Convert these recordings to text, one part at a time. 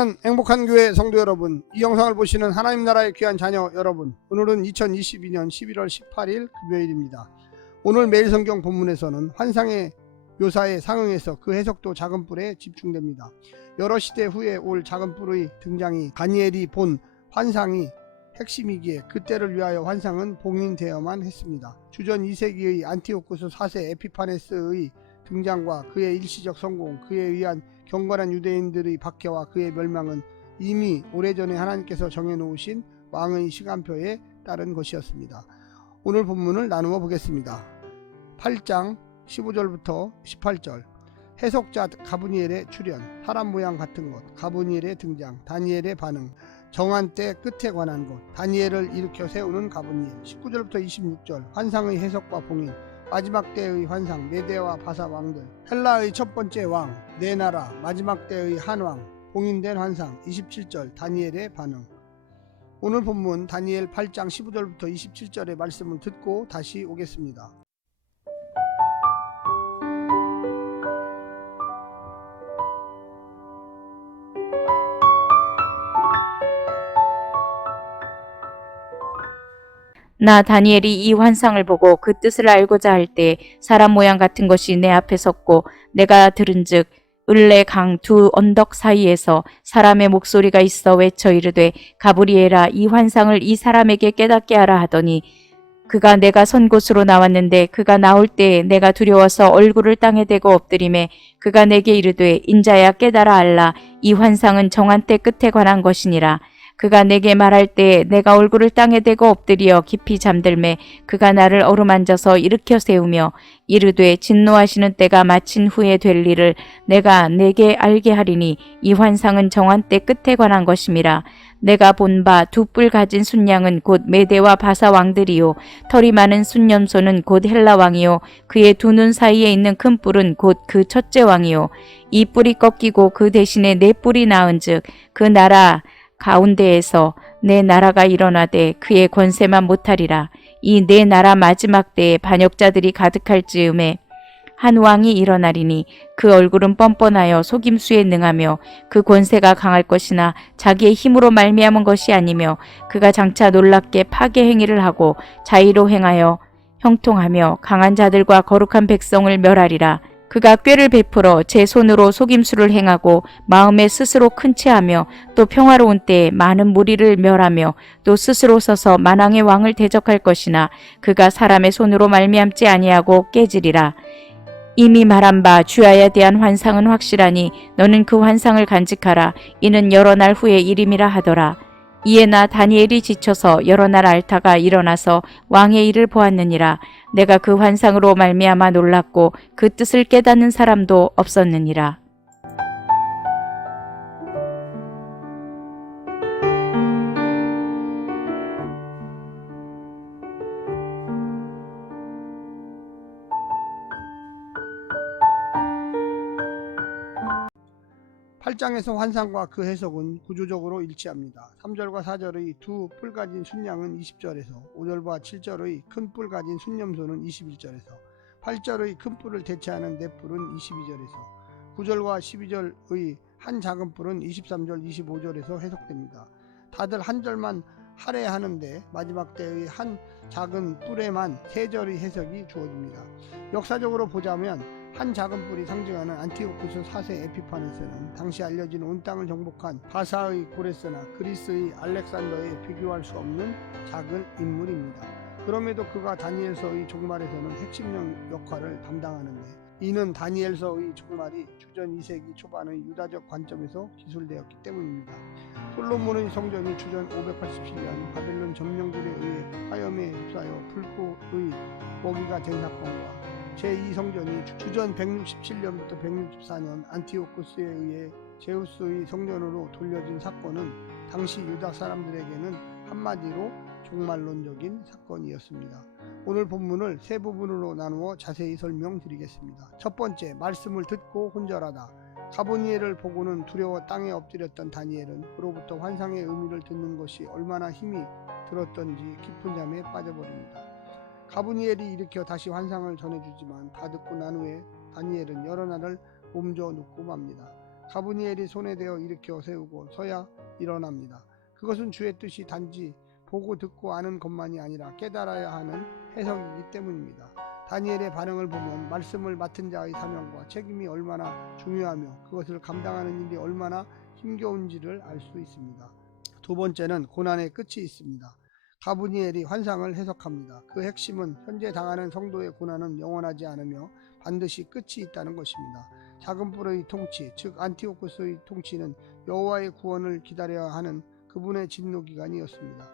사랑하는 행복한 교회 성도 여러분, 이 영상을 보시는 하나님 나라의 귀한 자녀 여러분, 오늘은 2022년 11월 18일 금요일입니다. 오늘 매일 성경 본문에서는 환상의 묘사에 상응해서 그 해석도 작은 뿔에 집중됩니다. 여러 시대 후에 올 작은 뿔의 등장이 다니엘이 본 환상이 핵심이기에 그때를 위하여 환상은 봉인되어야만 했습니다. 주전 2세기의 안티오쿠스 4세 에피파네스의 등장과 그의 일시적 성공, 그에 의한 경건한 유대인들의 박해와 그의 멸망은 이미 오래전에 하나님께서 정해놓으신 왕의 시간표에 따른 것이었습니다. 오늘 본문을 나누어 보겠습니다. 8장 15절부터 18절. 해석자 가브니엘의 출현, 사람 모양 같은 것, 가브니엘의 등장, 다니엘의 반응, 정한 때 끝에 관한 것, 다니엘을 일으켜 세우는 가브니엘. 19절부터 26절. 환상의 해석과 봉인, 마지막 때의 환상, 메데와 바사 왕들, 헬라의 첫 번째 왕, 네 나라, 마지막 때의 한 왕, 봉인된 환상. 27절. 다니엘의 반응. 오늘 본문 다니엘 8장 15절부터 27절의 말씀을 듣고 다시 오겠습니다. 나 다니엘이 이 환상을 보고 그 뜻을 알고자 할 때 사람 모양 같은 것이 내 앞에 섰고 내가 들은즉 을레 강 두 언덕 사이에서 사람의 목소리가 있어 외쳐 이르되 가브리엘아 이 환상을 이 사람에게 깨닫게 하라 하더니 그가 내가 선 곳으로 나왔는데 그가 나올 때에 내가 두려워서 얼굴을 땅에 대고 엎드리매 그가 내게 이르되 인자야 깨달아 알라 이 환상은 정한 때 끝에 관한 것이니라. 그가 내게 말할 때 내가 얼굴을 땅에 대고 엎드려 깊이 잠들매 그가 나를 어루만져서 일으켜 세우며 이르되 진노하시는 때가 마친 후에 될 일을 내가 내게 알게 하리니 이 환상은 정한 때 끝에 관한 것임이라. 내가 본 바 두 뿔 가진 순양은 곧 메대와 바사 왕들이요 털이 많은 순념소는 곧 헬라 왕이요 그의 두 눈 사이에 있는 큰 뿔은 곧 그 첫째 왕이요 이 뿔이 꺾이고 그 대신에 네 뿔이 나은즉 그 나라 가운데에서 내 나라가 일어나되 그의 권세만 못하리라. 이 내 나라 마지막 때에 반역자들이 가득할 즈음에 한 왕이 일어나리니 그 얼굴은 뻔뻔하여 속임수에 능하며 그 권세가 강할 것이나 자기의 힘으로 말미암은 것이 아니며 그가 장차 놀랍게 파괴 행위를 하고 자의로 행하여 형통하며 강한 자들과 거룩한 백성을 멸하리라. 그가 꾀를 베풀어 제 손으로 속임수를 행하고 마음에 스스로 큰 체하며 또 평화로운 때에 많은 무리를 멸하며 또 스스로 서서 만왕의 왕을 대적할 것이나 그가 사람의 손으로 말미암지 아니하고 깨지리라. 이미 말한 바 주야에 대한 환상은 확실하니 너는 그 환상을 간직하라. 이는 여러 날 후의 일임이라 하더라. 이에 나 다니엘이 지쳐서 여러 날 앓다가 일어나서 왕의 일을 보았느니라. 내가 그 환상으로 말미암아 놀랐고 그 뜻을 깨닫는 사람도 없었느니라. 팔장에서 환상과 그 해석은 구조적으로 일치합니다. 3절과 4절의 두 뿔 가진 순양은 20절에서 5절과 7절의 큰 뿔 가진 순념소는 21절에서 8절의 큰 뿔을 대체하는 네 뿔은 22절에서 9절과 12절의 한 작은 뿔은 23절 25절에서 해석됩니다. 다들 한 절만 할애하는데 마지막 때의 한 작은 뿔에만 세 절의 해석이 주어집니다. 역사적으로 보자면 한 작은 뿔이 상징하는 안티오쿠스 4세 에피파네스는 당시 알려진 온 땅을 정복한 바사의 고레스나 그리스의 알렉산더에 비교할 수 없는 작은 인물입니다. 그럼에도 그가 다니엘서의 종말에서는 핵심 역할을 담당하는데 이는 다니엘서의 종말이 주전 2세기 초반의 유다적 관점에서 기술되었기 때문입니다. 솔로몬의 성전이 주전 587년 바벨론 점령들에 의해 화염에 휩싸여 불꽃의 먹이가 된 사건과 제2성전이 주전 167년부터 164년 안티오쿠스에 의해 제우스의 성전으로 돌려진 사건은 당시 유다 사람들에게는 한마디로 종말론적인 사건이었습니다. 오늘 본문을 세 부분으로 나누어 자세히 설명드리겠습니다. 첫 번째, 말씀을 듣고 혼절하다. 가브니엘을 보고는 두려워 땅에 엎드렸던 다니엘은 그로부터 환상의 의미를 듣는 것이 얼마나 힘이 들었던지 깊은 잠에 빠져버립니다. 가브니엘이 일으켜 다시 환상을 전해주지만 다 듣고 난 후에 다니엘은 여러 날을 몸져 눕고 맙니다. 가브니엘이 손에 대어 일으켜 세우고 서야 일어납니다. 그것은 주의 뜻이 단지 보고 듣고 아는 것만이 아니라 깨달아야 하는 해석이기 때문입니다. 다니엘의 반응을 보면 말씀을 맡은 자의 사명과 책임이 얼마나 중요하며 그것을 감당하는 일이 얼마나 힘겨운지를 알 수 있습니다. 두 번째는 고난의 끝이 있습니다. 가브니엘이 환상을 해석합니다. 그 핵심은 현재 당하는 성도의 고난은 영원하지 않으며 반드시 끝이 있다는 것입니다. 작은 뿔의 통치, 즉 안티오쿠스의 통치는 여호와의 구원을 기다려야 하는 그분의 진노 기간이었습니다.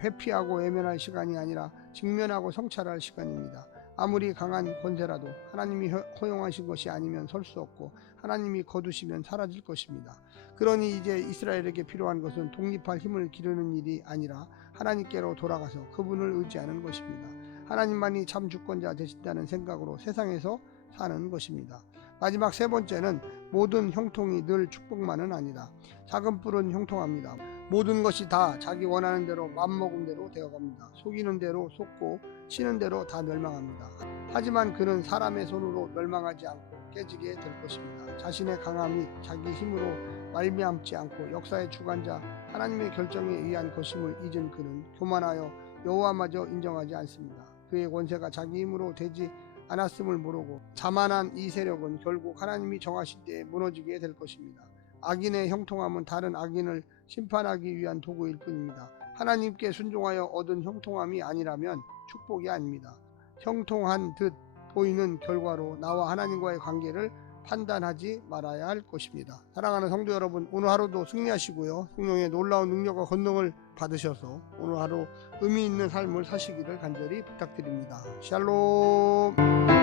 회피하고 외면할 시간이 아니라 직면하고 성찰할 시간입니다. 아무리 강한 권세라도 하나님이 허용하신 것이 아니면 설 수 없고 하나님이 거두시면 사라질 것입니다. 그러니 이제 이스라엘에게 필요한 것은 독립할 힘을 기르는 일이 아니라 하나님께로 돌아가서 그분을 의지하는 것입니다. 하나님만이 참 주권자 되신다는 생각으로 세상에서 사는 것입니다. 마지막 세 번째는 모든 형통이 늘 축복만은 아니다. 작은 뿔은 형통합니다. 모든 것이 다 자기 원하는 대로 맘먹은 대로 되어갑니다. 속이는 대로 속고 치는 대로 다 멸망합니다. 하지만 그는 사람의 손으로 멸망하지 않고 깨지게 될 것입니다. 자신의 강함 및 자기 힘으로 말미암지 않고 역사의 주관자 하나님의 결정에 의한 것임을 잊은 그는 교만하여 여호와마저 인정하지 않습니다. 그의 권세가 자기 힘으로 되지 않았음을 모르고 자만한 이 세력은 결국 하나님이 정하실 때에 무너지게 될 것입니다. 악인의 형통함은 다른 악인을 심판하기 위한 도구일 뿐입니다. 하나님께 순종하여 얻은 형통함이 아니라면 축복이 아닙니다. 형통한 듯 보이는 결과로 나와 하나님과의 관계를 판단하지 말아야 할 것입니다. 사랑하는 성도 여러분, 오늘 하루도 승리하시고요. 성령의 놀라운 능력과 권능을 받으셔서 오늘 하루 의미 있는 삶을 사시기를 간절히 부탁드립니다. 샬롬.